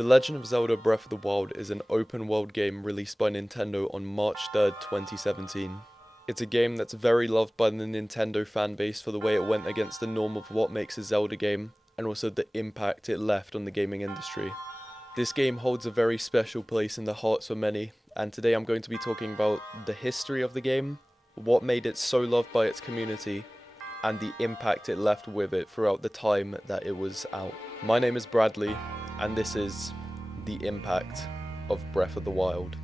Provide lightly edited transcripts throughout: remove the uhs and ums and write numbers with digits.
The Legend of Zelda Breath of the Wild is an open-world game released by Nintendo on March 3rd, 2017. It's a game that's very loved by the Nintendo fanbase for the way it went against the norm of what makes a Zelda game, and also the impact it left on the gaming industry. This game holds a very special place in the hearts of many, and today I'm going to be talking about the history of the game, what made it so loved by its community, and the impact it left with it throughout the time that it was out. My name is Bradley, and this is the impact of Breath of the Wild.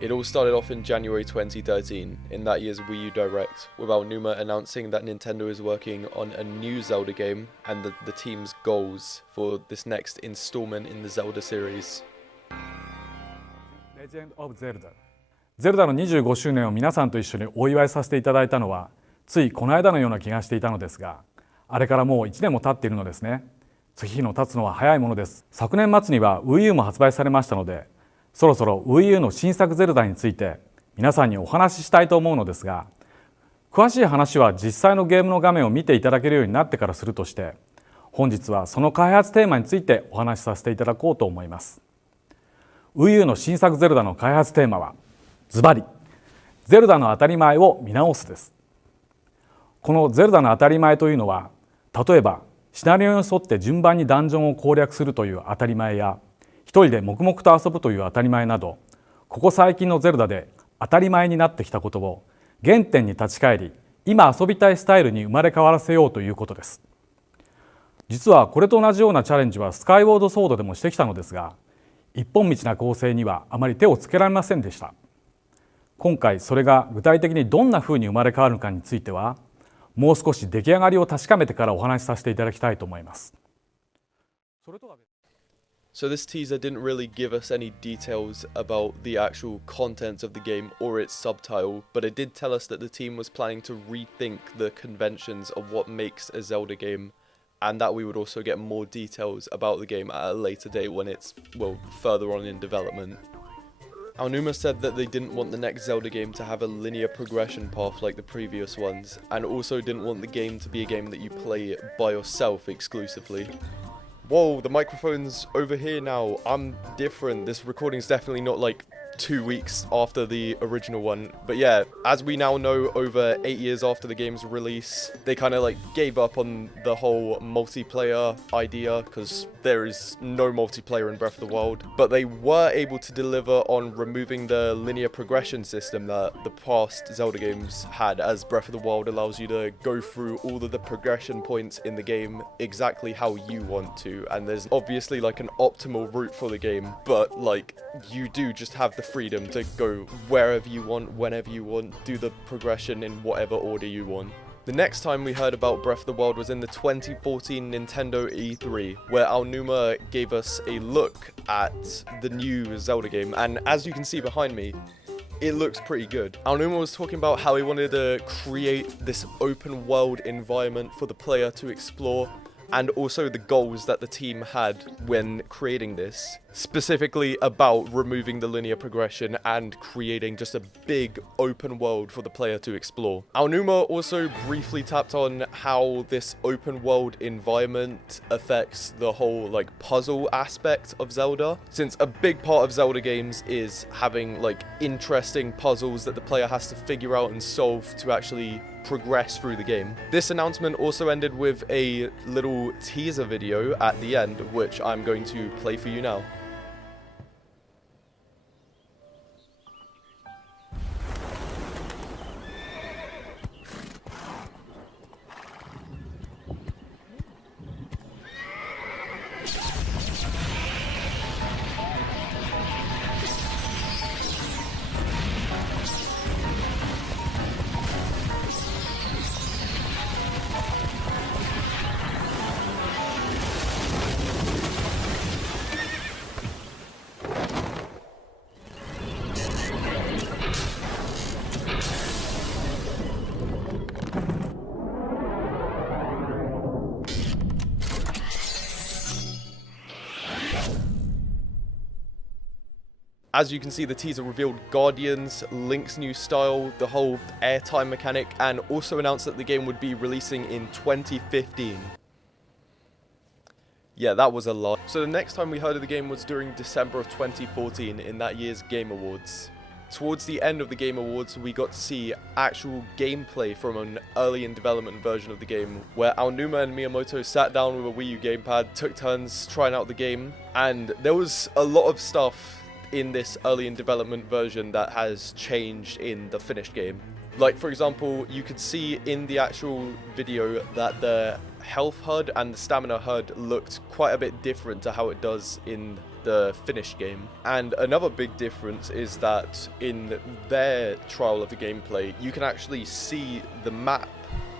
It all started off in January 2013, in that year's Wii U Direct, with Aonuma announcing that Nintendo is working on a new Zelda game and the team's goals for this next installment in the Zelda series. Legend of Zelda。ゼルダの25周年を皆さんと一緒にお祝いさせていただいたのはついこの間のような気がしていたのですが、あれからもう1年も経っているのですね。月日の経つのは早いものです。昨年末には Wii U も発売されましたので、そろそろ Wii U の新作ゼルダについて皆さんにお話ししたいと思うのですが、詳しい話は実際のゲームの画面を見ていただけるようになってからするとして、本日はその開発テーマについてお話しさせていただこうと思います。Wii U の新作ゼルダの開発テーマはズバリゼルダの当たり前を見直すです。このゼルダの当たり前というのは、例えばシナリオに沿って順番にダンジョンを攻略するという当たり前や、一人で黙々と遊ぶという当たり前など、ここ最近のゼルダで当たり前になってきたことを原点に立ち返り、今遊びたいスタイルに生まれ変わらせようということです。実はこれと同じようなチャレンジはスカイウォードソードでもしてきたのですが、一本道な構成にはあまり手をつけられませんでした。今回それが具体的にどんなふうに生まれ変わるのかについては、もう少し出来上がりを確かめてからお話しさせていただきたいと思います。So this teaser didn't really give us any details about the actual contents of the game or its subtitle, but it did tell us that the team was planning to rethink the conventions of what makes a Zelda game, and that we would also get more details about the game at a later date when it's, well, further on in development. Aonuma said that they didn't want the next Zelda game to have a linear progression path like the previous ones, and also didn't want the game to be a game that you play by yourself exclusively. Whoa, the microphone's over here now. I'm different. This recording's definitely not like 2 weeks after the original one. But yeah, as we now know, over 8 years after the game's release, they kind of like gave up on the whole multiplayer idea because there is no multiplayer in Breath of the Wild. But they were able to deliver on removing the linear progression system that the past Zelda games had, as Breath of the Wild allows you to go through all of the progression points in the game exactly how you want to. And there's obviously like an optimal route for the game, but like you do just have the freedom to go wherever you want, whenever you want, do the progression in whatever order you want. The next time we heard about Breath of the Wild was in the 2014 Nintendo E3, where Aonuma gave us a look at the new Zelda game, and as you can see behind me, it looks pretty good. Aonuma was talking about how he wanted to create this open world environment for the player to explore, and also the goals that the team had when creating this, specifically about removing the linear progression and creating just a big open world for the player to explore. Aonuma also briefly tapped on how this open world environment affects the whole like puzzle aspect of Zelda, since a big part of Zelda games is having like interesting puzzles that the player has to figure out and solve to actually progress through the game. This announcement also ended with a little teaser video at the end, which I'm going to play for you now. As you can see, the teaser revealed Guardians, Link's new style, the whole airtime mechanic, and also announced that the game would be releasing in 2015. Yeah, that was a lot. So the next time we heard of the game was during December of 2014 in that year's Game Awards. Towards the end of the Game Awards, we got to see actual gameplay from an early in development version of the game, where Aonuma and Miyamoto sat down with a Wii U gamepad, took turns trying out the game, and there was a lot of stuff in this early in development version that has changed in the finished game. Like, for example, you could see in the actual video that the health HUD and the stamina HUD looked quite a bit different to how it does in the finished game. And another big difference is that in their trial of the gameplay, you can actually see the map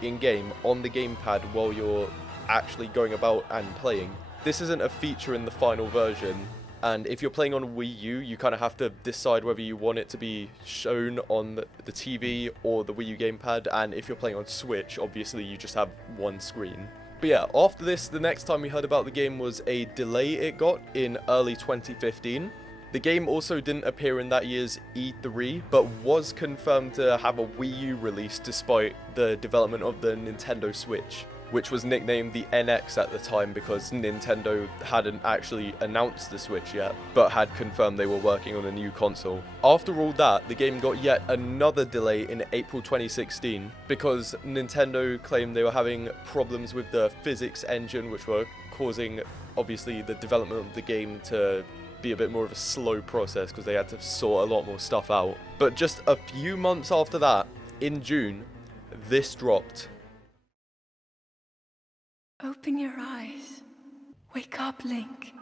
in-game on the gamepad while you're actually going about and playing. This isn't a feature in the final version, and if you're playing on Wii U, you kind of have to decide whether you want it to be shown on the TV or the Wii U gamepad, and if you're playing on Switch, obviously you just have one screen. But yeah, after this, the next time we heard about the game was a delay it got in early 2015. The game also didn't appear in that year's E3, but was confirmed to have a Wii U release despite the development of the Nintendo Switch, which was nicknamed the NX at the time because Nintendo hadn't actually announced the Switch yet, but had confirmed they were working on a new console. After all that, the game got yet another delay in April 2016 because Nintendo claimed they were having problems with the physics engine, which were causing, obviously, the development of the game to be a bit more of a slow process because they had to sort a lot more stuff out. But just a few months after that, in June, this dropped. Open your eyes. Wake up, Link.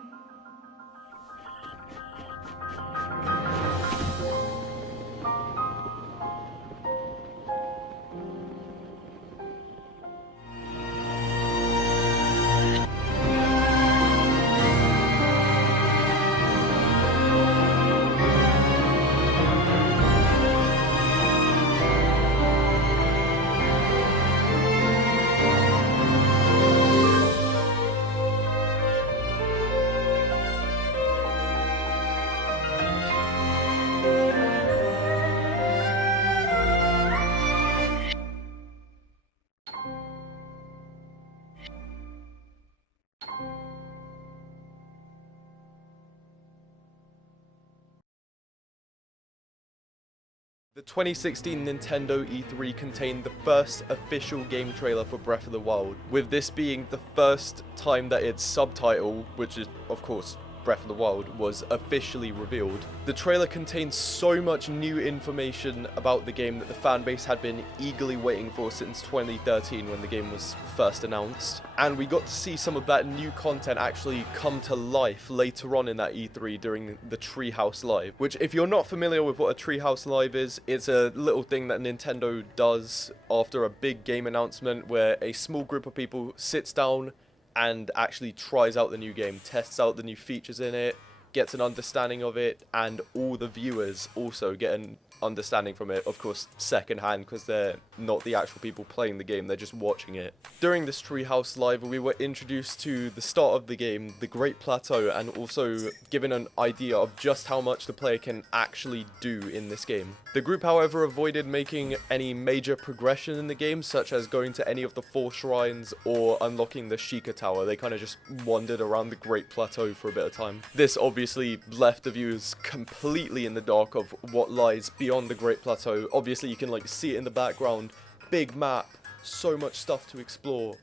The 2016 Nintendo E3 contained the first official game trailer for Breath of the Wild, with this being the first time that its subtitle, which is of course Breath of the Wild, was officially revealed. The trailer contains so much new information about the game that the fanbase had been eagerly waiting for since 2013 when the game was first announced. And we got to see some of that new content actually come to life later on in that E3 during the Treehouse Live, which, if you're not familiar with what a Treehouse Live is, it's a little thing that Nintendo does after a big game announcement where a small group of people sits down and actually tries out the new game, tests out the new features in it, gets an understanding of it, and all the viewers also get an understanding from it, of course secondhand, because they're not the actual people playing the game, they're just watching it. During this Treehouse Live, we were introduced to the start of the game, the Great Plateau, and also given an idea of just how much the player can actually do in this game. The group, however, avoided making any major progression in the game, such as going to any of the 4 shrines or unlocking the Sheikah Tower. They kind of just wandered around the Great Plateau for a bit of time. This obviously left the viewers completely in the dark of what lies beyond the Great Plateau. Obviously you can like see it in the background, big map, so much stuff to explore,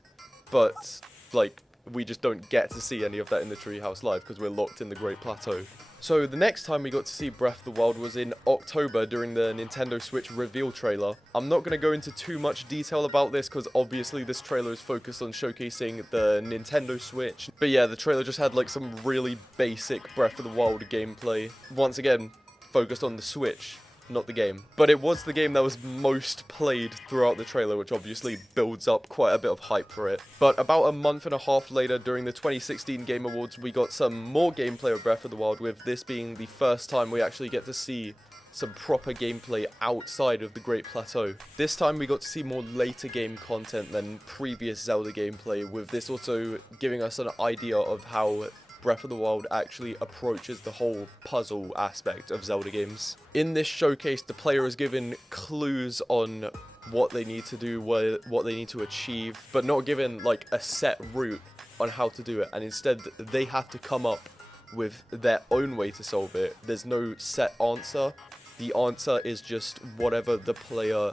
but like we just don't get to see any of that in the Treehouse Live because we're locked in the Great Plateau. So the next time we got to see Breath of the Wild was in October during the Nintendo Switch reveal trailer. I'm not going to go into too much detail about this because obviously this trailer is focused on showcasing the Nintendo Switch. But yeah, the trailer just had like some really basic Breath of the Wild gameplay. Once again, focused on the Switch, not the game. But it was the game that was most played throughout the trailer, which obviously builds up quite a bit of hype for it. But about a month and a half later, during the 2016 Game Awards, we got some more gameplay of Breath of the Wild, with this being the first time we actually get to see some proper gameplay outside of the Great Plateau. This time we got to see more later game content than previous Zelda gameplay, with this also giving us an idea of how Breath of the Wild actually approaches the whole puzzle aspect of Zelda games. In this showcase, the player is given clues on what they need to do, what they need to achieve, but not given like a set route on how to do it, and instead they have to come up with their own way to solve it. There's no set answer. The answer is just whatever the player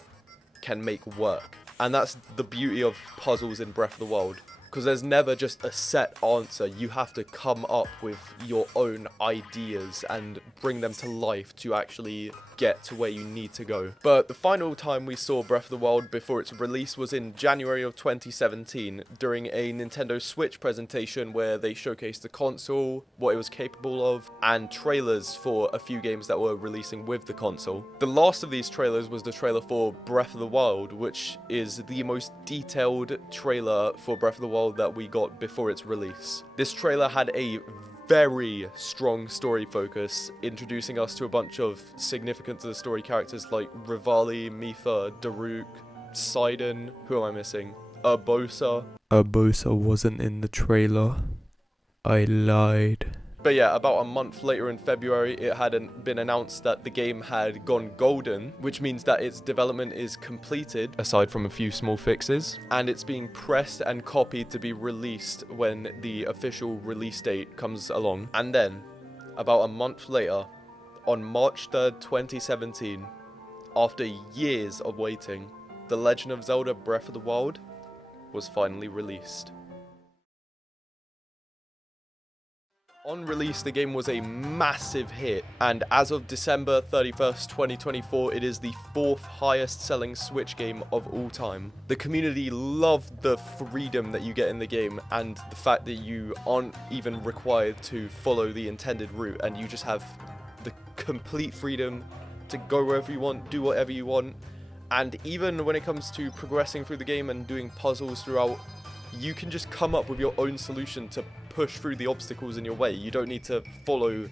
can make work. And that's the beauty of puzzles in Breath of the Wild, because there's never just a set answer. You have to come up with your own ideas and bring them to life to actually get to where you need to go. But the final time we saw Breath of the Wild before its release was in January of 2017 during a Nintendo Switch presentation where they showcased the console, what it was capable of, and trailers for a few games that were releasing with the console. The last of these trailers was the trailer for Breath of the Wild, which is the most detailed trailer for Breath of the Wild that we got before its release. This trailer had a very strong story focus, introducing us to a bunch of significant to the story characters like Rivali, Mipha, Daruk, Sidon, who am I missing? Urbosa. Urbosa wasn't in the trailer. I lied. But yeah, about a month later in February, it had been announced that the game had gone golden, which means that its development is completed, aside from a few small fixes, and it's being pressed and copied to be released when the official release date comes along. And then, about a month later, on March 3rd, 2017, after years of waiting, The Legend of Zelda Breath of the Wild was finally released. On release, the game was a massive hit, and as of December 31st, 2024, it is the 4th highest selling Switch game of all time. The community loved the freedom that you get in the game, and the fact that you aren't even required to follow the intended route, and you just have the complete freedom to go wherever you want, do whatever you want. And even when it comes to progressing through the game and doing puzzles throughout, you can just come up with your own solution to push through the obstacles in your way. You don't need to follow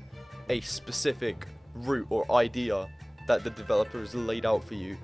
a specific route or idea that the developer has laid out for you.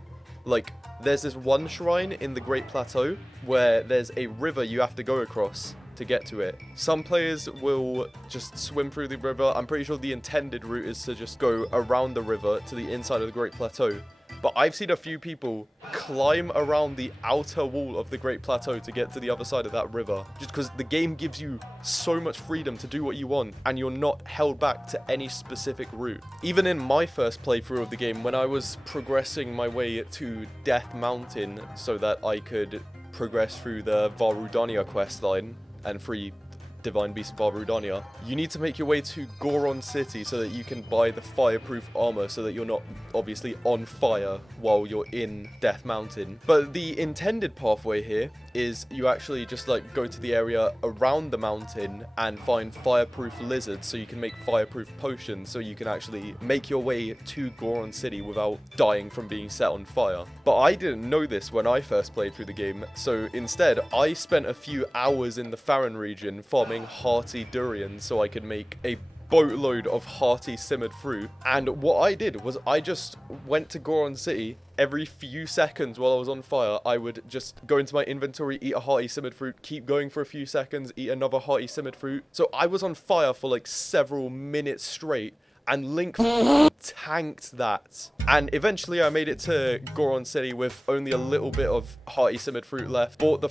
Like, there's this one shrine in the Great Plateau where there's a river you have to go across to get to it. Some players will just swim through the river. I'm pretty sure the intended route is to just go around the river to the inside of the Great Plateau. But I've seen a few people climb around the outer wall of the Great Plateau to get to the other side of that river. Just because the game gives you so much freedom to do what you want, and you're not held back to any specific route. Even in my first playthrough of the game, when I was progressing my way to Death Mountain so that I could progress through the Vah Rudania questline and free Divine Beast Vah Rudania, you need to make your way to Goron City so that you can buy the fireproof armor so that you're not obviously on fire while you're in Death Mountain. But the intended pathway here is you actually just like go to the area around the mountain and find fireproof lizards so you can make fireproof potions so you can actually make your way to Goron City without dying from being set on fire. But I didn't know this when I first played through the game, so instead I spent a few hours in the Farron region farming hearty durians so I could make a boatload of hearty simmered fruit. And what I did was I just went to Goron City. Every few seconds while I was on fire, I would just go into my inventory, eat a hearty simmered fruit, keep going for a few seconds, eat another hearty simmered fruit. So I was on fire for like several minutes straight, and Link tanked that. And eventually I made it to Goron City with only a little bit of hearty simmered fruit left. Bought the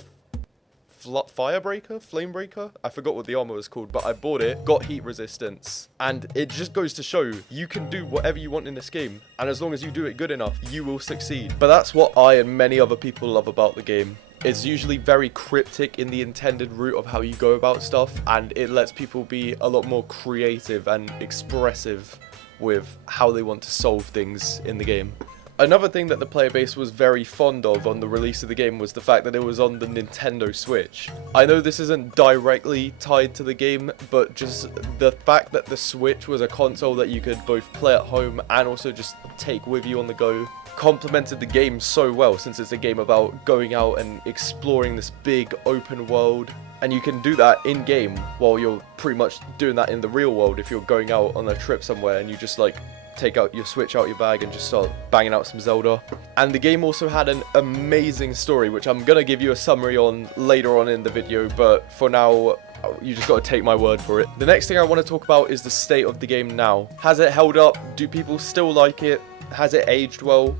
Flamebreaker? I forgot what the armor was called, but I bought it, got heat resistance, and it just goes to show you can do whatever you want in this game, and as long as you do it good enough, you will succeed. But that's what I and many other people love about the game. It's usually very cryptic in the intended route of how you go about stuff, and it lets people be a lot more creative and expressive with how they want to solve things in the game. Another thing that the player base was very fond of on the release of the game was the fact that it was on the Nintendo Switch. I know this isn't directly tied to the game, but just the fact that the Switch was a console that you could both play at home and also just take with you on the go complemented the game so well, since it's a game about going out and exploring this big open world. And you can do that in-game while you're pretty much doing that in the real world if you're going out on a trip somewhere and you just like take out your Switch out your bag and just start banging out some Zelda. And the game also had an amazing story, which I'm gonna give you a summary on later on in the video, but for now, you just gotta take my word for it. The next thing I want to talk about is the state of the game now. Has it held up? Do people still like it? Has it aged well?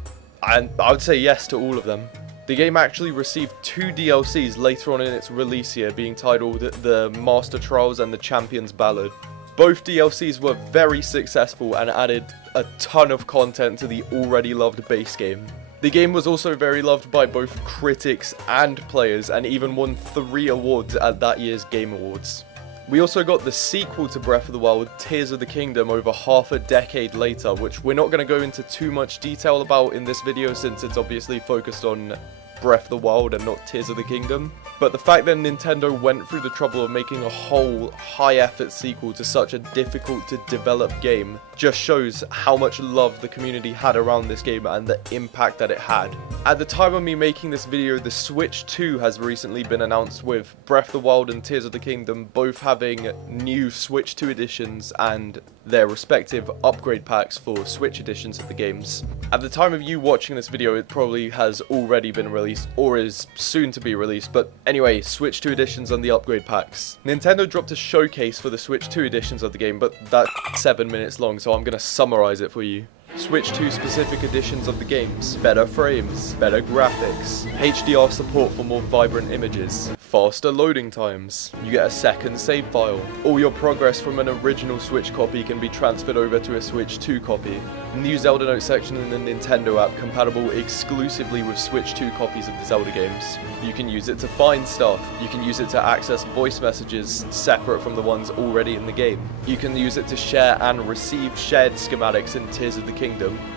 And I would say yes to all of them. The game actually received 2 DLCs later on in its release year, being titled The Master Trials and The Champion's Ballad. Both DLCs were very successful and added a ton of content to the already loved base game. The game was also very loved by both critics and players, and even won 3 awards at that year's Game Awards. We also got the sequel to Breath of the Wild, Tears of the Kingdom, over half a decade later, which we're not going to go into too much detail about in this video since it's obviously focused on Breath of the Wild and not Tears of the Kingdom. But the fact that Nintendo went through the trouble of making a whole high-effort sequel to such a difficult-to-develop game just shows how much love the community had around this game and the impact that it had. At the time of me making this video, the Switch 2 has recently been announced, with Breath of the Wild and Tears of the Kingdom both having new Switch 2 editions and their respective upgrade packs for Switch editions of the games. At the time of you watching this video, it probably has already been released or is soon to be released, but anyway, Switch 2 editions and the upgrade packs. Nintendo dropped a showcase for the Switch 2 editions of the game, but that's 7 minutes long, so I'm going to summarize it for you. Switch 2 specific editions of the games, better frames, better graphics, HDR support for more vibrant images, faster loading times, you get a second save file, all your progress from an original Switch copy can be transferred over to a Switch 2 copy, new Zelda Notes section in the Nintendo app compatible exclusively with Switch 2 copies of the Zelda games. You can use it to find stuff, you can use it to access voice messages separate from the ones already in the game. You can use it to share and receive shared schematics in Tears of the Kingdom.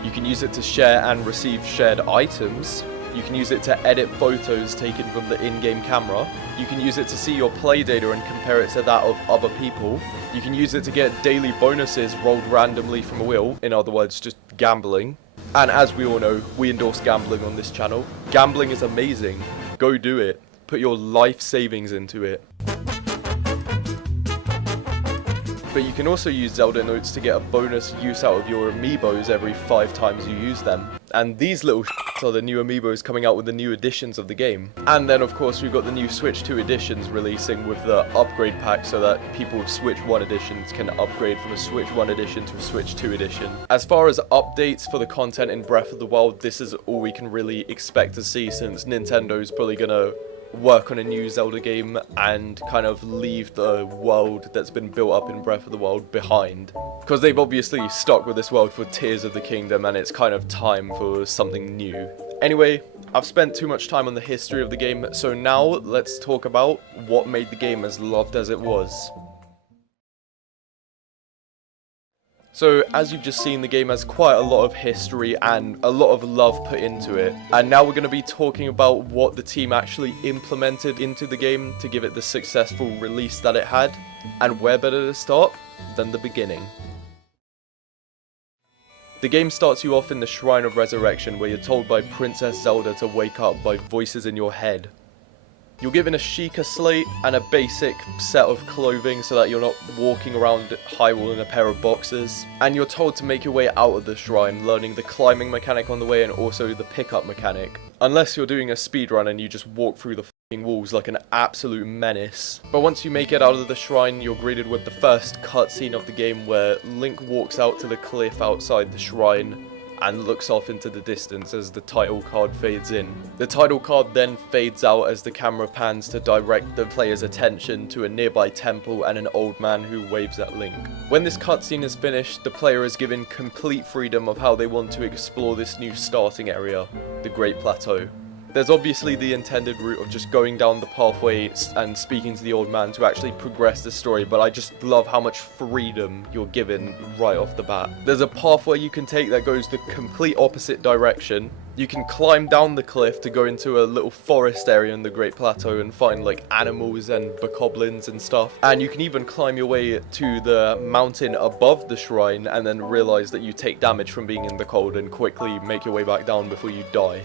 You can use it to share and receive shared items. You can use it to edit photos taken from the in-game camera. You can use it to see your play data and compare it to that of other people. You can use it to get daily bonuses rolled randomly from a wheel, in other words, just gambling. And as we all know, we endorse gambling on this channel. Gambling is amazing. Go do it. Put your life savings into it. But you can also use Zelda Notes to get a bonus use out of your amiibos every 5 times you use them. And these little are the new amiibos coming out with the new editions of the game. And then of course we've got the new Switch 2 editions releasing with the upgrade pack so that people with Switch 1 editions can upgrade from a Switch 1 edition to a Switch 2 edition. As far as updates for the content in Breath of the Wild, this is all we can really expect to see, since Nintendo's probably gonna work on a new Zelda game and kind of leave the world that's been built up in Breath of the Wild behind. Because they've obviously stuck with this world for Tears of the Kingdom, and it's kind of time for something new. Anyway, I've spent too much time on the history of the game, so now let's talk about what made the game as loved as it was. So, as you've just seen, the game has quite a lot of history and a lot of love put into it. And now we're going to be talking about what the team actually implemented into the game to give it the successful release that it had. And where better to start than the beginning. The game starts you off in the Shrine of Resurrection, where you're told by Princess Zelda to wake up by voices in your head. You're given a Sheikah slate and a basic set of clothing so that you're not walking around Hyrule in a pair of boxers. And you're told to make your way out of the shrine, learning the climbing mechanic on the way and also the pickup mechanic. Unless you're doing a speedrun and you just walk through the f***ing walls like an absolute menace. But once you make it out of the shrine, you're greeted with the first cutscene of the game, where Link walks out to the cliff outside the shrine and looks off into the distance as the title card fades in. The title card then fades out as the camera pans to direct the player's attention to a nearby temple and an old man who waves at Link. When this cutscene is finished, the player is given complete freedom of how they want to explore this new starting area, the Great Plateau. There's obviously the intended route of just going down the pathway and speaking to the old man to actually progress the story, but I just love how much freedom you're given right off the bat. There's a pathway you can take that goes the complete opposite direction. You can climb down the cliff to go into a little forest area in the Great Plateau and find like animals and bokoblins and stuff. And you can even climb your way to the mountain above the shrine and then realize that you take damage from being in the cold and quickly make your way back down before you die.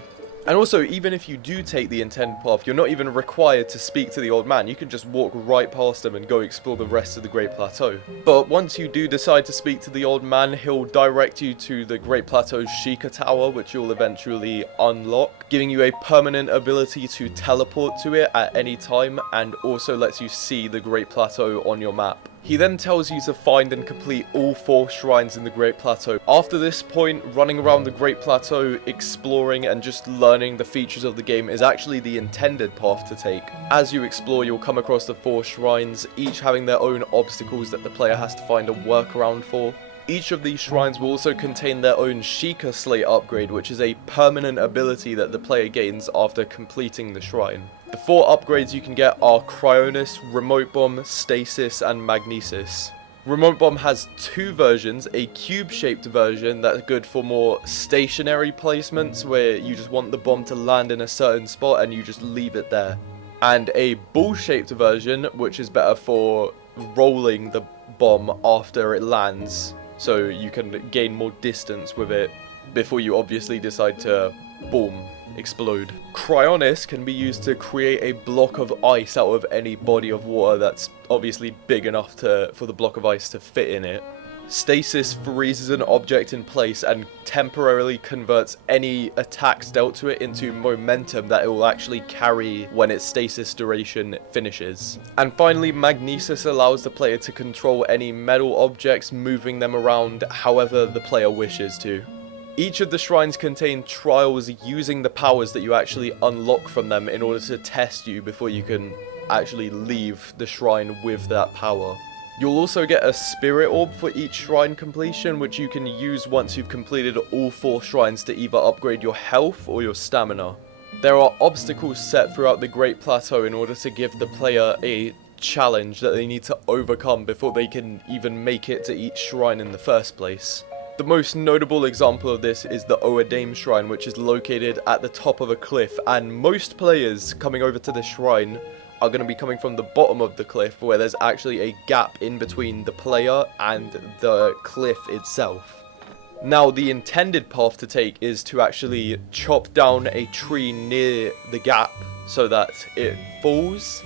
And also, even if you do take the intended path, you're not even required to speak to the old man. You can just walk right past him and go explore the rest of the Great Plateau. But once you do decide to speak to the old man, he'll direct you to the Great Plateau's Sheikah Tower, which you'll eventually unlock, giving you a permanent ability to teleport to it at any time, and also lets you see the Great Plateau on your map. He then tells you to find and complete all 4 shrines in the Great Plateau. After this point, running around the Great Plateau, exploring and just learning the features of the game is actually the intended path to take. As you explore, you'll come across the 4 shrines, each having their own obstacles that the player has to find a workaround for. Each of these shrines will also contain their own Sheikah Slate upgrade, which is a permanent ability that the player gains after completing the shrine. The 4 upgrades you can get are Cryonis, Remote Bomb, Stasis, and Magnesis. Remote Bomb has 2 versions, a cube-shaped version that's good for more stationary placements where you just want the bomb to land in a certain spot and you just leave it there. And a ball-shaped version, which is better for rolling the bomb after it lands, so you can gain more distance with it before you obviously decide to, boom, explode. Cryonis can be used to create a block of ice out of any body of water that's obviously big enough for the block of ice to fit in it. Stasis freezes an object in place and temporarily converts any attacks dealt to it into momentum that it will actually carry when its stasis duration finishes. And finally, Magnesis allows the player to control any metal objects, moving them around however the player wishes to. Each of the shrines contain trials using the powers that you actually unlock from them in order to test you before you can actually leave the shrine with that power. You'll also get a spirit orb for each shrine completion, which you can use once you've completed all 4 shrines to either upgrade your health or your stamina. There are obstacles set throughout the Great Plateau in order to give the player a challenge that they need to overcome before they can even make it to each shrine in the first place. The most notable example of this is the Oadame Shrine, which is located at the top of a cliff, and most players coming over to this shrine are going to be coming from the bottom of the cliff, where there's actually a gap in between the player and the cliff itself. Now, the intended path to take is to actually chop down a tree near the gap so that it falls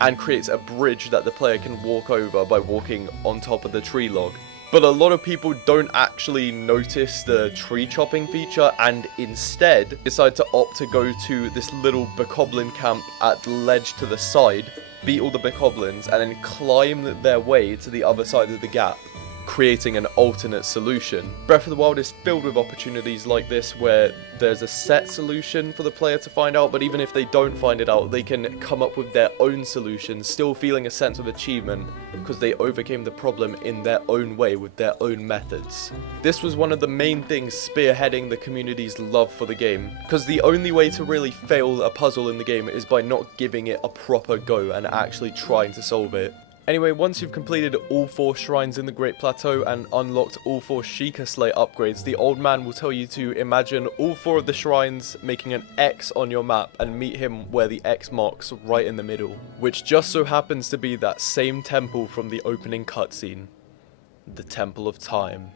and creates a bridge that the player can walk over by walking on top of the tree log. But a lot of people don't actually notice the tree chopping feature and instead decide to opt to go to this little bokoblin camp at the ledge to the side, beat all the bokoblins, and then climb their way to the other side of the gap, creating an alternate solution. Breath of the Wild is filled with opportunities like this where there's a set solution for the player to find out, but even if they don't find it out, they can come up with their own solution, still feeling a sense of achievement because they overcame the problem in their own way with their own methods. This was one of the main things spearheading the community's love for the game, because the only way to really fail a puzzle in the game is by not giving it a proper go and actually trying to solve it. Anyway, once you've completed all 4 shrines in the Great Plateau and unlocked all 4 Sheikah Slate upgrades, the old man will tell you to imagine all 4 of the shrines making an X on your map and meet him where the X marks right in the middle, which just so happens to be that same temple from the opening cutscene, the Temple of Time.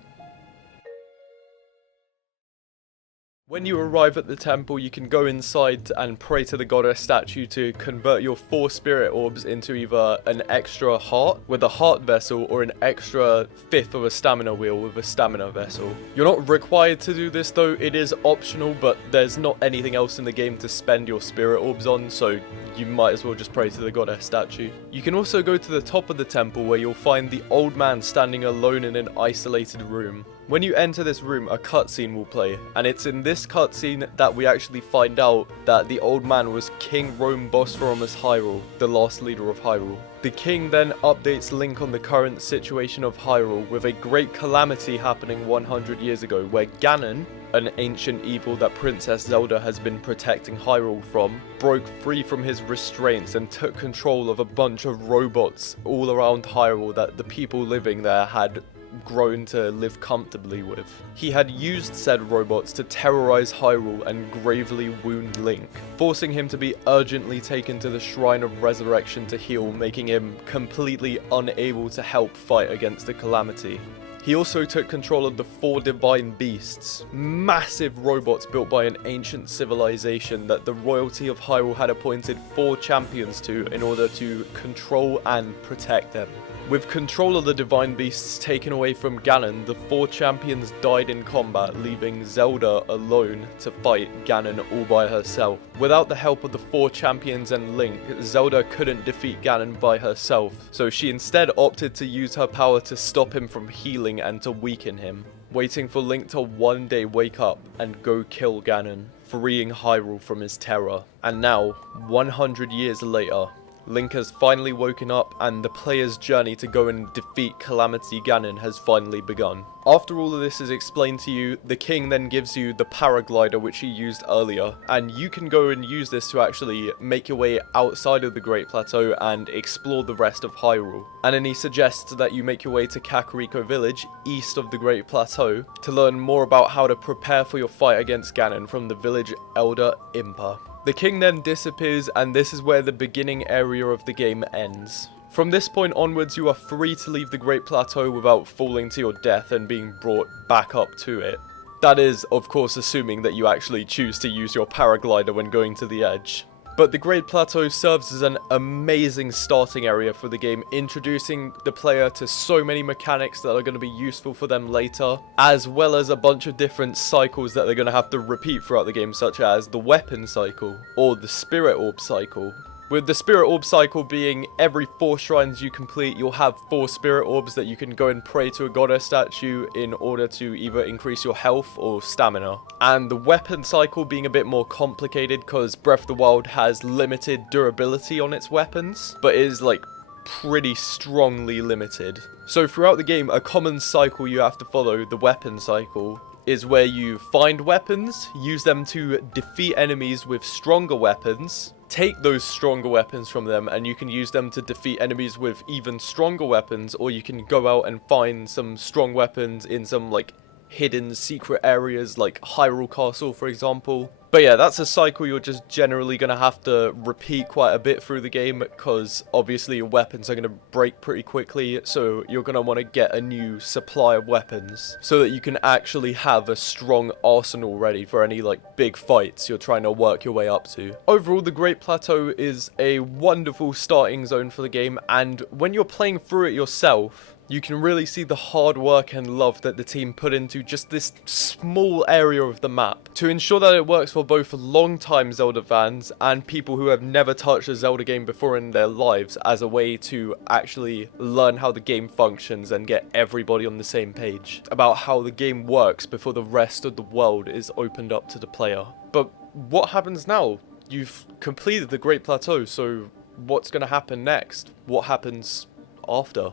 When you arrive at the temple, you can go inside and pray to the goddess statue to convert your 4 spirit orbs into either an extra heart with a heart vessel or an extra 5th of a stamina wheel with a stamina vessel. You're not required to do this though, it is optional, but there's not anything else in the game to spend your spirit orbs on, so you might as well just pray to the goddess statue. You can also go to the top of the temple where you'll find the old man standing alone in an isolated room. When you enter this room, a cutscene will play, and it's in this cutscene that we actually find out that the old man was King Rome Bosphoromus Hyrule, the last leader of Hyrule. The king then updates Link on the current situation of Hyrule with a great calamity happening 100 years ago, where Ganon, an ancient evil that Princess Zelda has been protecting Hyrule from, broke free from his restraints and took control of a bunch of robots all around Hyrule that the people living there had grown to live comfortably with. He had used said robots to terrorize Hyrule and gravely wound Link, forcing him to be urgently taken to the Shrine of Resurrection to heal, making him completely unable to help fight against the calamity. He also took control of the 4 divine beasts, massive robots built by an ancient civilization that the royalty of Hyrule had appointed 4 champions to in order to control and protect them. With control of the divine beasts taken away from Ganon, the 4 champions died in combat, leaving Zelda alone to fight Ganon all by herself. Without the help of the 4 champions and Link, Zelda couldn't defeat Ganon by herself, so she instead opted to use her power to stop him from healing and to weaken him, waiting for Link to one day wake up and go kill Ganon, freeing Hyrule from his terror. And now, 100 years later, Link has finally woken up and the player's journey to go and defeat Calamity Ganon has finally begun. After all of this is explained to you, the king then gives you the paraglider which he used earlier, and you can go and use this to actually make your way outside of the Great Plateau and explore the rest of Hyrule. And then he suggests that you make your way to Kakariko Village, east of the Great Plateau, to learn more about how to prepare for your fight against Ganon from the village elder Impa. The king then disappears, and this is where the beginning area of the game ends. From this point onwards, you are free to leave the Great Plateau without falling to your death and being brought back up to it. That is, of course, assuming that you actually choose to use your paraglider when going to the edge. But the Great Plateau serves as an amazing starting area for the game, introducing the player to so many mechanics that are going to be useful for them later, as well as a bunch of different cycles that they're going to have to repeat throughout the game, such as the weapon cycle, or the spirit orb cycle. With the spirit orb cycle being every 4 shrines you complete, you'll have 4 spirit orbs that you can go and pray to a goddess statue in order to either increase your health or stamina. And the weapon cycle being a bit more complicated because Breath of the Wild has limited durability on its weapons, but is like pretty strongly limited. So throughout the game, a common cycle you have to follow, the weapon cycle, is where you find weapons, use them to defeat enemies with stronger weapons, take those stronger weapons from them, and you can use them to defeat enemies with even stronger weapons, or you can go out and find some strong weapons in some like hidden secret areas like Hyrule Castle, for example. But yeah, that's a cycle you're just generally going to have to repeat quite a bit through the game, because obviously your weapons are going to break pretty quickly, so you're going to want to get a new supply of weapons so that you can actually have a strong arsenal ready for any like big fights you're trying to work your way up to. Overall, the Great Plateau is a wonderful starting zone for the game, and when you're playing through it yourself, you can really see the hard work and love that the team put into just this small area of the map to ensure that it works for both long-time Zelda fans and people who have never touched a Zelda game before in their lives, as a way to actually learn how the game functions and get everybody on the same page about how the game works before the rest of the world is opened up to the player. But what happens now? You've completed the Great Plateau, so what's going to happen next? What happens after?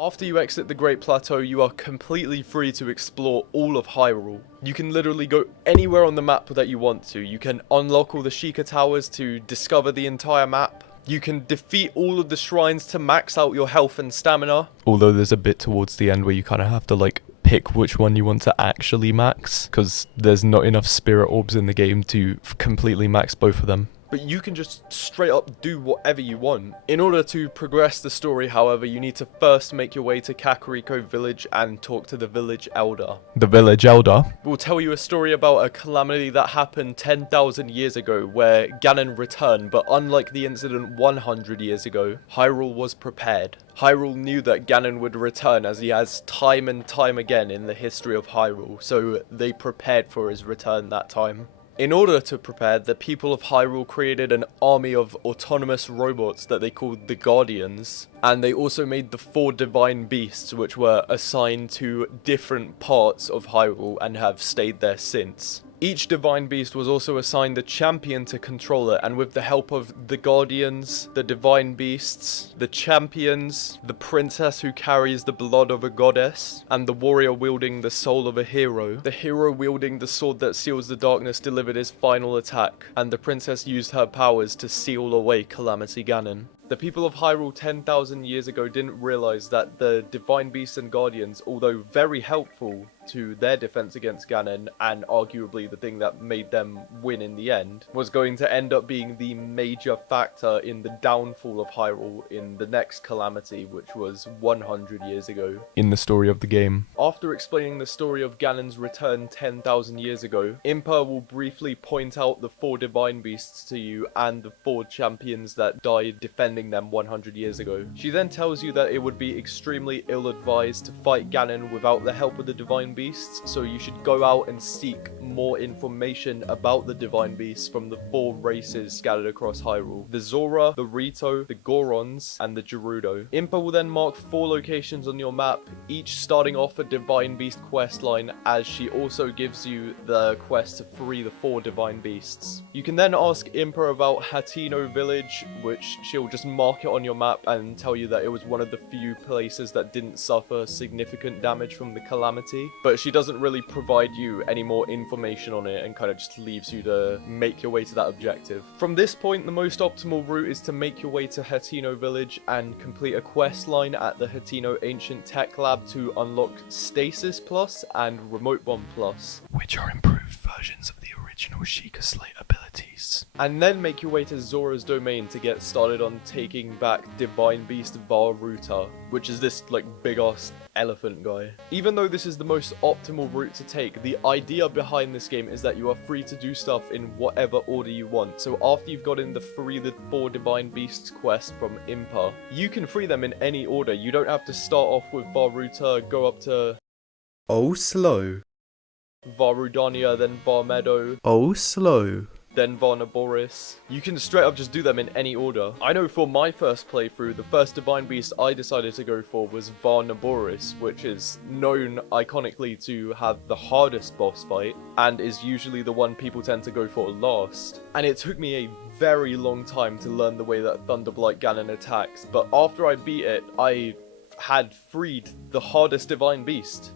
After you exit the Great Plateau, you are completely free to explore all of Hyrule. You can literally go anywhere on the map that you want to. You can unlock all the Sheikah Towers to discover the entire map. You can defeat all of the shrines to max out your health and stamina. Although there's a bit towards the end where you kind of have to like pick which one you want to actually max, because there's not enough spirit orbs in the game to completely max both of them. But you can just straight up do whatever you want. In order to progress the story, however, you need to first make your way to Kakariko Village and talk to the village elder. The village elder will tell you a story about a calamity that happened 10,000 years ago where Ganon returned, but unlike the incident 100 years ago, Hyrule was prepared. Hyrule knew that Ganon would return, as he has time and time again in the history of Hyrule, so they prepared for his return that time. In order to prepare, the people of Hyrule created an army of autonomous robots that they called the Guardians, and they also made the 4 divine beasts, which were assigned to different parts of Hyrule and have stayed there since. Each divine beast was also assigned a champion to control it, and with the help of the Guardians, the divine beasts, the champions, the princess who carries the blood of a goddess, and the warrior wielding the soul of a hero, the hero wielding the sword that seals the darkness delivered his final attack, and the princess used her powers to seal away Calamity Ganon. The people of Hyrule 10,000 years ago didn't realize that the Divine Beasts and Guardians, although very helpful to their defense against Ganon, and arguably the thing that made them win in the end, was going to end up being the major factor in the downfall of Hyrule in the next calamity, which was 100 years ago in the story of the game. After explaining the story of Ganon's return 10,000 years ago, Impa will briefly point out the 4 Divine Beasts to you and the 4 champions that died defending them 100 years ago. She then tells you that it would be extremely ill-advised to fight Ganon without the help of the Divine Beasts, so you should go out and seek more information about the Divine Beasts from the 4 races scattered across Hyrule: the Zora, the Rito, the Gorons, and the Gerudo. Impa will then mark 4 locations on your map, each starting off a Divine Beast questline, as she also gives you the quest to free the 4 Divine Beasts. You can then ask Impa about Hateno Village, which she'll just mark it on your map and tell you that it was one of the few places that didn't suffer significant damage from the calamity, but she doesn't really provide you any more information on it and kind of just leaves you to make your way to that objective. From this point, the most optimal route is to make your way to Hateno Village and complete a quest line at the Hateno Ancient Tech Lab to unlock Stasis Plus and Remote Bomb Plus, which are improved versions of the original Sheikah Slate abilities. And then make your way to Zora's Domain to get started on taking back Divine Beast Var Ruta, which is this like big ass elephant guy. Even though this is the most optimal route to take, the idea behind this game is that you are free to do stuff in whatever order you want. So after you've gotten the Free the 4 Divine Beasts quest from Impa, you can free them in any order. You don't have to start off with Var Ruta, go up to slow. Var Rudania, then Var Meadow, Slow. then Var Naboris. You can straight up just do them in any order. I know for my first playthrough, the first Divine Beast I decided to go for was Var Naboris, which is known iconically to have the hardest boss fight, and is usually the one people tend to go for last. And it took me a very long time to learn the way that Thunderblight Ganon attacks, but after I beat it, I had freed the hardest Divine Beast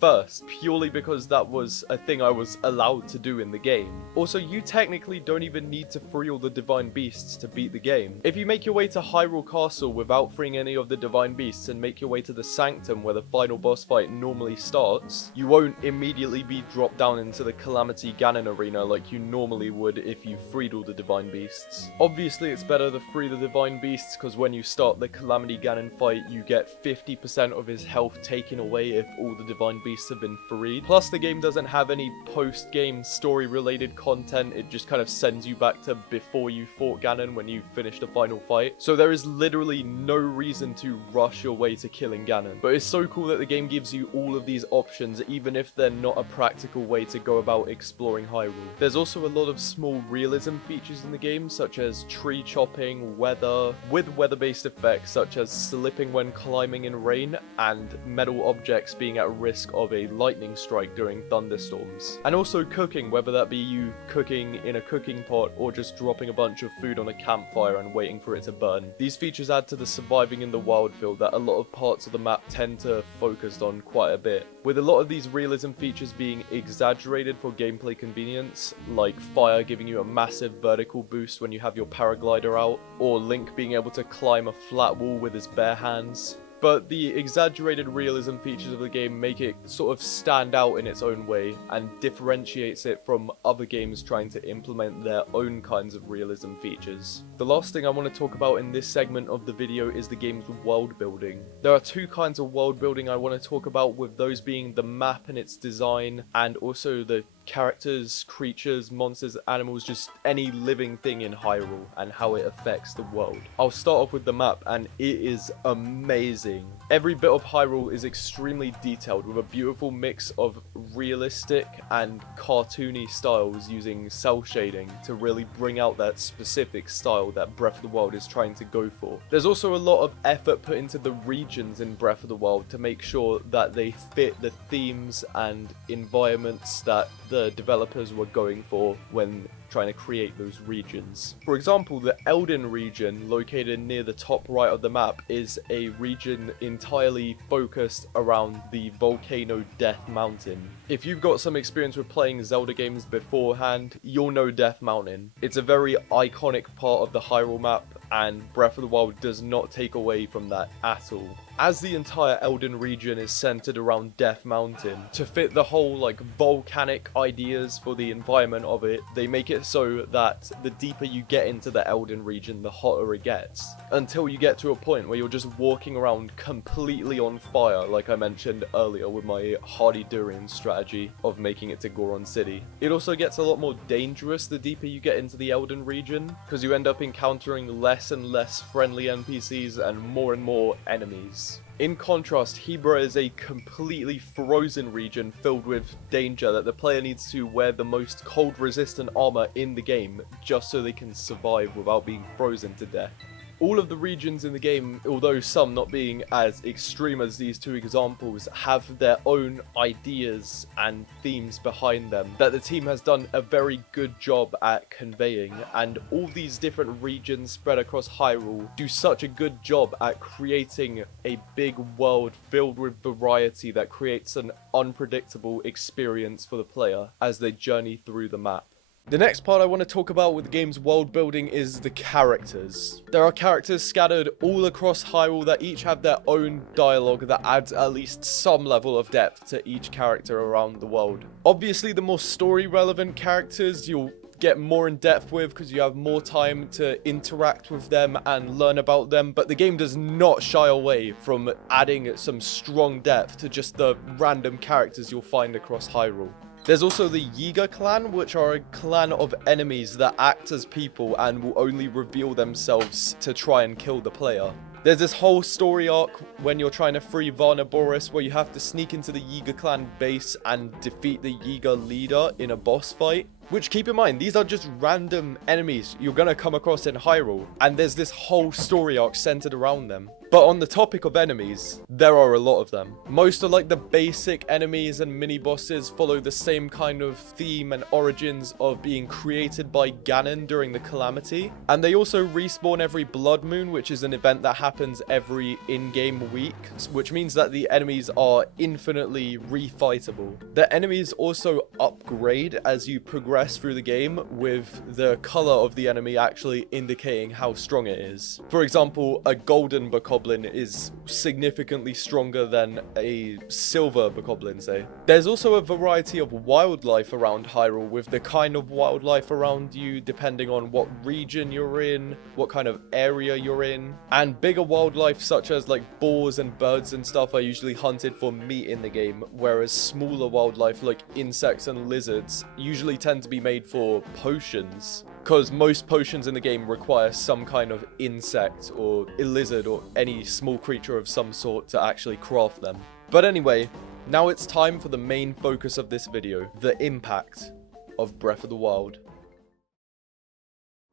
first, purely because that was a thing I was allowed to do in the game. Also, you technically don't even need to free all the Divine Beasts to beat the game. If you make your way to Hyrule Castle without freeing any of the Divine Beasts and make your way to the Sanctum where the final boss fight normally starts, you won't immediately be dropped down into the Calamity Ganon arena like you normally would if you freed all the Divine Beasts. Obviously, it's better to free the Divine Beasts because when you start the Calamity Ganon fight, you get 50% of his health taken away if all the Divine Beasts have been freed. Plus, the game doesn't have any post-game story-related content. It just kind of sends you back to before you fought Ganon when you finished the final fight. So there is literally no reason to rush your way to killing Ganon. But it's so cool that the game gives you all of these options, even if they're not a practical way to go about exploring Hyrule. There's also a lot of small realism features in the game, such as tree chopping, weather, with weather-based effects such as slipping when climbing in rain, and metal objects being at risk of a lightning strike during thunderstorms. And also cooking, whether that be you cooking in a cooking pot or just dropping a bunch of food on a campfire and waiting for it to burn. These features add to the surviving in the wild feel that a lot of parts of the map tend to focus on quite a bit, with a lot of these realism features being exaggerated for gameplay convenience, like fire giving you a massive vertical boost when you have your paraglider out, or Link being able to climb a flat wall with his bare hands. But the exaggerated realism features of the game make it sort of stand out in its own way and differentiates it from other games trying to implement their own kinds of realism features. The last thing I want to talk about in this segment of the video is the game's world building. There are 2 kinds of world building I want to talk about, with those being the map and its design, and also the characters, creatures, monsters, animals, just any living thing in Hyrule and how it affects the world. I'll start off with the map, and it is amazing. Every bit of Hyrule is extremely detailed, with a beautiful mix of realistic and cartoony styles using cell shading to really bring out that specific style that Breath of the Wild is trying to go for. There's also a lot of effort put into the regions in Breath of the Wild to make sure that they fit the themes and environments that the developers were going for when trying to create those regions. For example, the Elden region, located near the top right of the map, is a region entirely focused around the volcano Death Mountain. If you've got some experience with playing Zelda games beforehand, you'll know Death Mountain. It's a very iconic part of the Hyrule map, and Breath of the Wild does not take away from that at all. As the entire Elden region is centered around Death Mountain, to fit the whole like volcanic ideas for the environment of it, they make it so that the deeper you get into the Elden region, the hotter it gets, until you get to a point where you're just walking around completely on fire, like I mentioned earlier with my Hardy Durian strategy of making it to Goron City. It also gets a lot more dangerous the deeper you get into the Elden region, because you end up encountering less and less friendly NPCs and more enemies. In contrast, Hebra is a completely frozen region filled with danger that the player needs to wear the most cold resistant armor in the game just so they can survive without being frozen to death. All of the regions in the game, although some not being as extreme as these two examples, have their own ideas and themes behind them that the team has done a very good job at conveying, and all these different regions spread across Hyrule do such a good job at creating a big world filled with variety that creates an unpredictable experience for the player as they journey through the map. The next part I want to talk about with the game's world building is the characters. There are characters scattered all across Hyrule that each have their own dialogue that adds at least some level of depth to each character around the world. Obviously, the more story relevant characters you'll get more in depth with because you have more time to interact with them and learn about them, but the game does not shy away from adding some strong depth to just the random characters you'll find across Hyrule. There's also the Yiga clan, which are a clan of enemies that act as people and will only reveal themselves to try and kill the player. There's this whole story arc when you're trying to free Varna Boris where you have to sneak into the Yiga clan base and defeat the Yiga leader in a boss fight. Which, keep in mind, these are just random enemies you're gonna come across in Hyrule, and there's this whole story arc centered around them. But on the topic of enemies, there are a lot of them. Most are like the basic enemies, and mini-bosses follow the same kind of theme and origins of being created by Ganon during the Calamity. And they also respawn every Blood Moon, which is an event that happens every in-game week, which means that the enemies are infinitely refightable. The enemies also upgrade as you progress through the game, with the color of the enemy actually indicating how strong it is. For example, a golden bokoblin is significantly stronger than a silver bokoblin, say. There's also a variety of wildlife around Hyrule, with the kind of wildlife around you depending on what region you're in, what kind of area you're in. And bigger wildlife such as like boars and birds and stuff are usually hunted for meat in the game, whereas smaller wildlife like insects and lizards usually tend to be made for potions, because most potions in the game require some kind of insect or a lizard or any small creature of some sort to actually craft them. But anyway, now it's time for the main focus of this video, the impact of Breath of the Wild.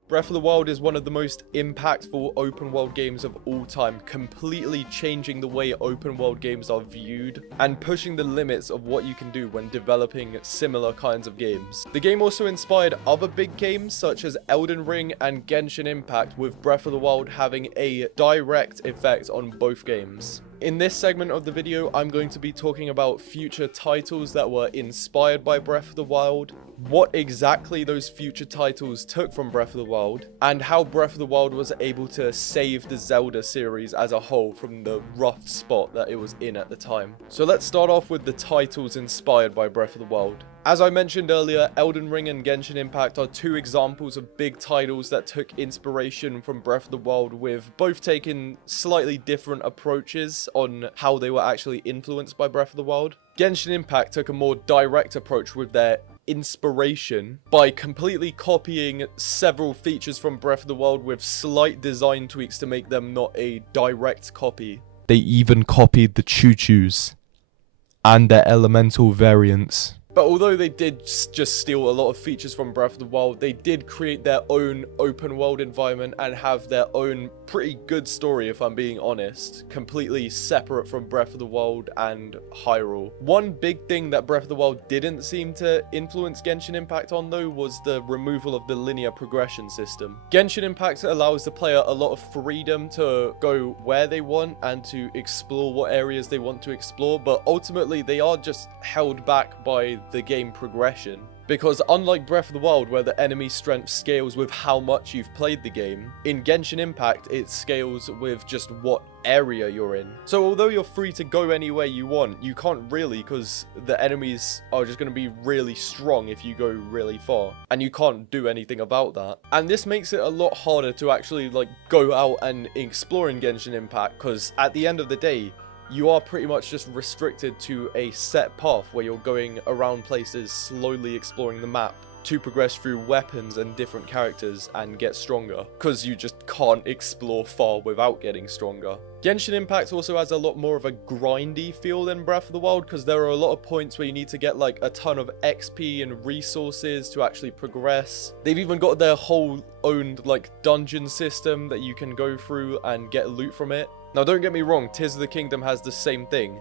Breath of the Wild is one of the most impactful open world games of all time, completely changing the way open world games are viewed and pushing the limits of what you can do when developing similar kinds of games. The game also inspired other big games such as Elden Ring and Genshin Impact, with Breath of the Wild having a direct effect on both games. In this segment of the video, I'm going to be talking about future titles that were inspired by Breath of the Wild, what exactly those future titles took from Breath of the Wild, and how Breath of the Wild was able to save the Zelda series as a whole from the rough spot that it was in at the time. So let's start off with the titles inspired by Breath of the Wild. As I mentioned earlier, Elden Ring and Genshin Impact are two examples of big titles that took inspiration from Breath of the Wild, with both taking slightly different approaches on how they were actually influenced by Breath of the Wild. Genshin Impact took a more direct approach with their inspiration by completely copying several features from Breath of the Wild with slight design tweaks to make them not a direct copy. They even copied the choo-choos and their elemental variants. But although they did just steal a lot of features from Breath of the Wild, they did create their own open world environment and have their own pretty good story, if I'm being honest, completely separate from Breath of the Wild and Hyrule. One big thing that Breath of the Wild didn't seem to influence Genshin Impact on, though, was the removal of the linear progression system. Genshin Impact allows the player a lot of freedom to go where they want and to explore what areas they want to explore, but ultimately they are just held back by the game progression. Because unlike Breath of the Wild, where the enemy strength scales with how much you've played the game, in Genshin Impact it scales with just what area you're in. So although you're free to go anywhere you want, you can't really, because the enemies are just going to be really strong if you go really far, and you can't do anything about that. And this makes it a lot harder to actually like go out and explore in Genshin Impact, because at the end of the day, you are pretty much just restricted to a set path where you're going around places, slowly exploring the map to progress through weapons and different characters and get stronger, because you just can't explore far without getting stronger. Genshin Impact also has a lot more of a grindy feel than Breath of the Wild, because there are a lot of points where you need to get like a ton of XP and resources to actually progress. They've even got their whole own like dungeon system that you can go through and get loot from it. Now don't get me wrong, Tears of the Kingdom has the same thing.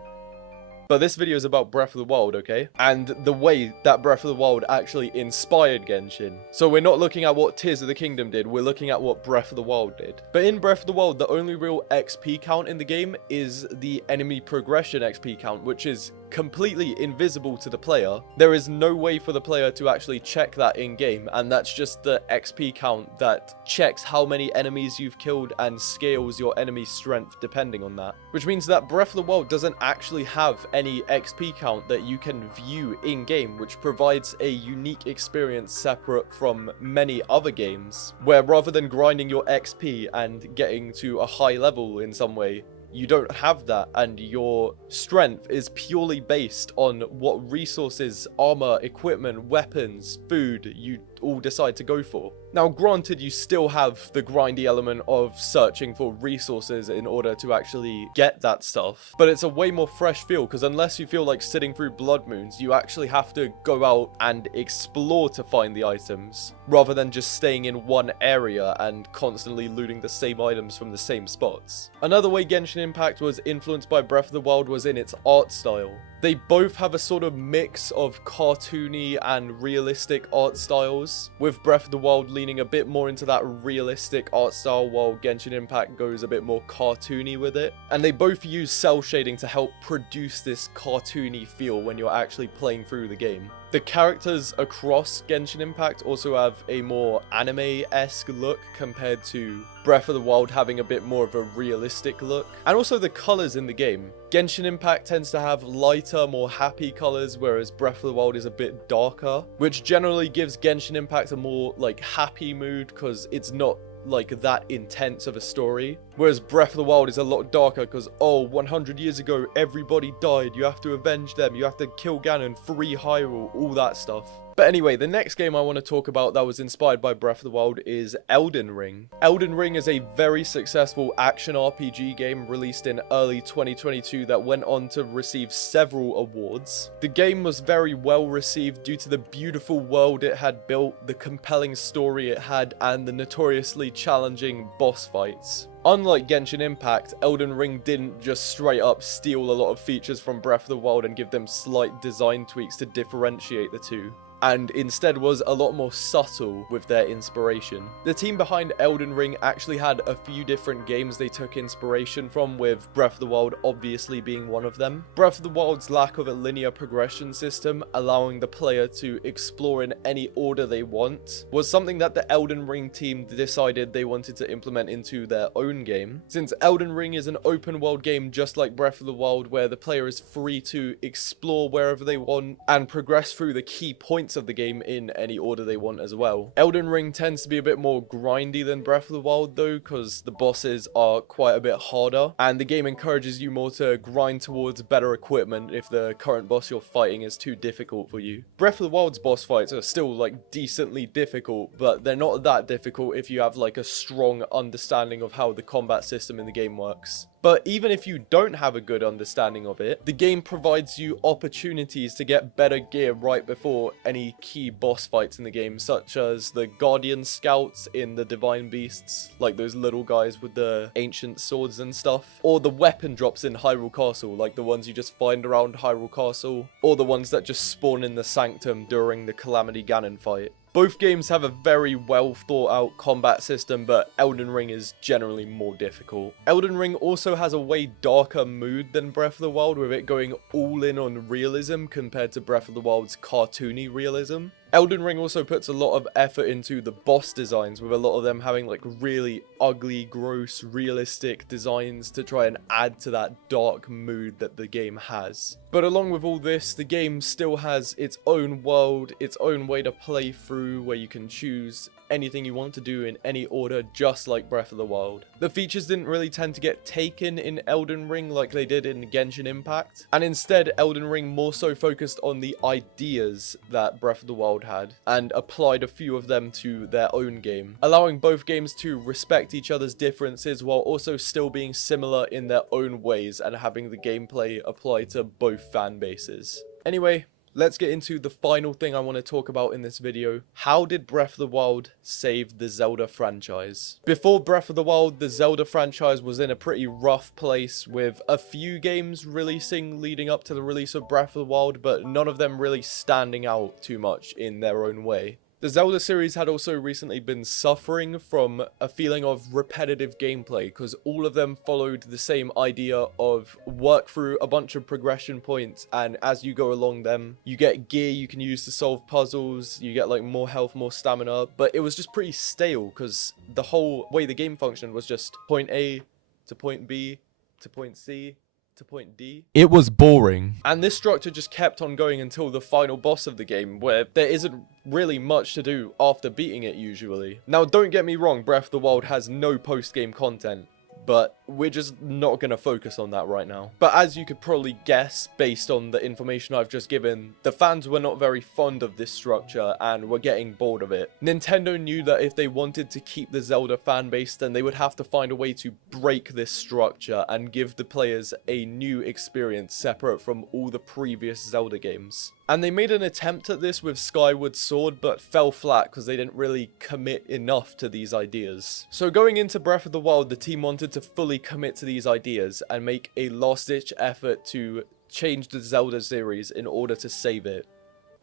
But this video is about Breath of the Wild, okay? And the way that Breath of the Wild actually inspired Genshin. So we're not looking at what Tears of the Kingdom did, we're looking at what Breath of the Wild did. But in Breath of the Wild, the only real XP count in the game is the enemy progression XP count, which is completely invisible to the player. There is no way for the player to actually check that in game, and that's just the XP count that checks how many enemies you've killed and scales your enemy's strength depending on that. Which means that Breath of the Wild doesn't actually have any XP count that you can view in game, which provides a unique experience separate from many other games, where rather than grinding your XP and getting to a high level in some way, you don't have that, and your strength is purely based on what resources, armor, equipment, weapons, food you all decide to go for. Now granted, you still have the grindy element of searching for resources in order to actually get that stuff, but it's a way more fresh feel, because unless you feel like sitting through blood moons, you actually have to go out and explore to find the items, rather than just staying in one area and constantly looting the same items from the same spots. Another way Genshin Impact was influenced by Breath of the Wild was in its art style. They both have a sort of mix of cartoony and realistic art styles, with Breath of the Wild leaning a bit more into that realistic art style while Genshin Impact goes a bit more cartoony with it. And they both use cell shading to help produce this cartoony feel when you're actually playing through the game. The characters across Genshin Impact also have a more anime-esque look compared to Breath of the Wild having a bit more of a realistic look. And also the colors in the game. Genshin Impact tends to have lighter, more happy colors, whereas Breath of the Wild is a bit darker, which generally gives Genshin Impact a more like happy mood, because it's not like that intense of a story, whereas Breath of the Wild is a lot darker because, oh, 100 years ago everybody died, you have to avenge them, you have to kill Ganon, free Hyrule, all that stuff. But anyway, the next game I want to talk about that was inspired by Breath of the Wild is Elden Ring. Elden Ring is a very successful action RPG game released in early 2022 that went on to receive several awards. The game was very well received due to the beautiful world it had built, the compelling story it had, and the notoriously challenging boss fights. Unlike Genshin Impact, Elden Ring didn't just straight up steal a lot of features from Breath of the Wild and give them slight design tweaks to differentiate the two, and instead was a lot more subtle with their inspiration. The team behind Elden Ring actually had a few different games they took inspiration from, with Breath of the Wild obviously being one of them. Breath of the Wild's lack of a linear progression system, allowing the player to explore in any order they want, was something that the Elden Ring team decided they wanted to implement into their own game. Since Elden Ring is an open world game just like Breath of the Wild, where the player is free to explore wherever they want and progress through the key points of the game in any order they want as well. Elden Ring tends to be a bit more grindy than Breath of the Wild though, because the bosses are quite a bit harder, and the game encourages you more to grind towards better equipment if the current boss you're fighting is too difficult for you. Breath of the Wild's boss fights are still like decently difficult, but they're not that difficult if you have like a strong understanding of how the combat system in the game works. But even if you don't have a good understanding of it, the game provides you opportunities to get better gear right before any key boss fights in the game, such as the Guardian Scouts in the Divine Beasts, like those little guys with the ancient swords and stuff, or the weapon drops in Hyrule Castle, like the ones you just find around Hyrule Castle, or the ones that just spawn in the Sanctum during the Calamity Ganon fight. Both games have a very well thought out combat system, but Elden Ring is generally more difficult. Elden Ring also has a way darker mood than Breath of the Wild, with it going all in on realism compared to Breath of the Wild's cartoony realism. Elden Ring also puts a lot of effort into the boss designs, with a lot of them having like really ugly, gross, realistic designs to try and add to that dark mood that the game has. But along with all this, the game still has its own world, its own way to play through, where you can choose anything you want to do in any order, just like Breath of the Wild. The features didn't really tend to get taken in Elden Ring like they did in Genshin Impact, and instead Elden Ring more so focused on the ideas that Breath of the Wild had, and applied a few of them to their own game, allowing both games to respect each other's differences while also still being similar in their own ways and having the gameplay apply to both fan bases. Anyway, let's get into the final thing I want to talk about in this video. How did Breath of the Wild save the Zelda franchise? Before Breath of the Wild, the Zelda franchise was in a pretty rough place, with a few games releasing leading up to the release of Breath of the Wild, but none of them really standing out too much in their own way. The Zelda series had also recently been suffering from a feeling of repetitive gameplay, because all of them followed the same idea of work through a bunch of progression points, and as you go along them, you get gear you can use to solve puzzles, you get like more health, more stamina, but it was just pretty stale, because the whole way the game functioned was just point A to point B to point C to point D. It was boring. And this structure just kept on going until the final boss of the game, where there isn't really much to do after beating it usually. Now, don't get me wrong, Breath of the Wild has no post-game content, but we're just not going to focus on that right now. But as you could probably guess, based on the information I've just given, the fans were not very fond of this structure and were getting bored of it. Nintendo knew that if they wanted to keep the Zelda fanbase, then they would have to find a way to break this structure and give the players a new experience separate from all the previous Zelda games. And they made an attempt at this with Skyward Sword, but fell flat because they didn't really commit enough to these ideas. So going into Breath of the Wild, the team wanted to fully commit to these ideas and make a last-ditch effort to change the Zelda series in order to save it.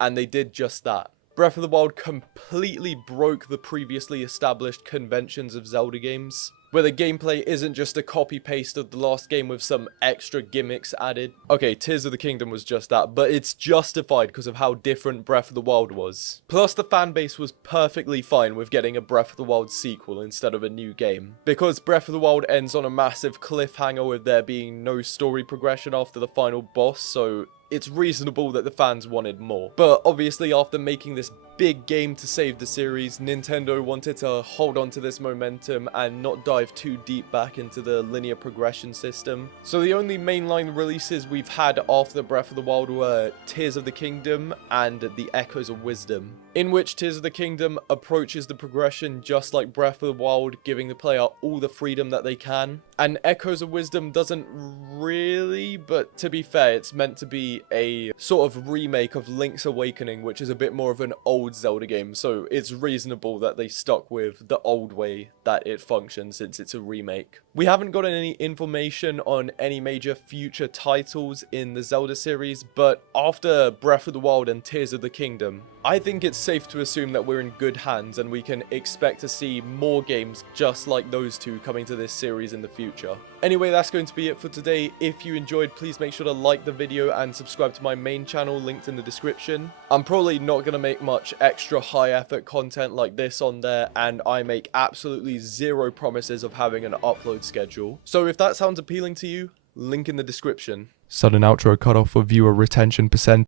And they did just that. Breath of the Wild completely broke the previously established conventions of Zelda games, where the gameplay isn't just a copy-paste of the last game with some extra gimmicks added. Okay, Tears of the Kingdom was just that, but it's justified because of how different Breath of the Wild was. Plus, the fanbase was perfectly fine with getting a Breath of the Wild sequel instead of a new game, because Breath of the Wild ends on a massive cliffhanger with there being no story progression after the final boss, so it's reasonable that the fans wanted more. But obviously, after making this big game to save the series, Nintendo wanted to hold on to this momentum and not dive too deep back into the linear progression system. So the only mainline releases we've had after Breath of the Wild were Tears of the Kingdom and The Echoes of Wisdom, in which Tears of the Kingdom approaches the progression just like Breath of the Wild, giving the player all the freedom that they can. And Echoes of Wisdom doesn't really, but to be fair, it's meant to be a sort of remake of Link's Awakening, which is a bit more of an old Zelda game, so it's reasonable that they stuck with the old way that it functions since it's a remake. We haven't gotten any information on any major future titles in the Zelda series, but after Breath of the Wild and Tears of the Kingdom, I think it's safe to assume that we're in good hands and we can expect to see more games just like those two coming to this series in the future. Anyway, that's going to be it for today. If you enjoyed, please make sure to like the video and subscribe to my main channel linked in the description. I'm probably not going to make much extra high effort content like this on there, and I make absolutely zero promises of having an upload schedule. So if that sounds appealing to you, link in the description. Sudden outro cut off for viewer retention percent.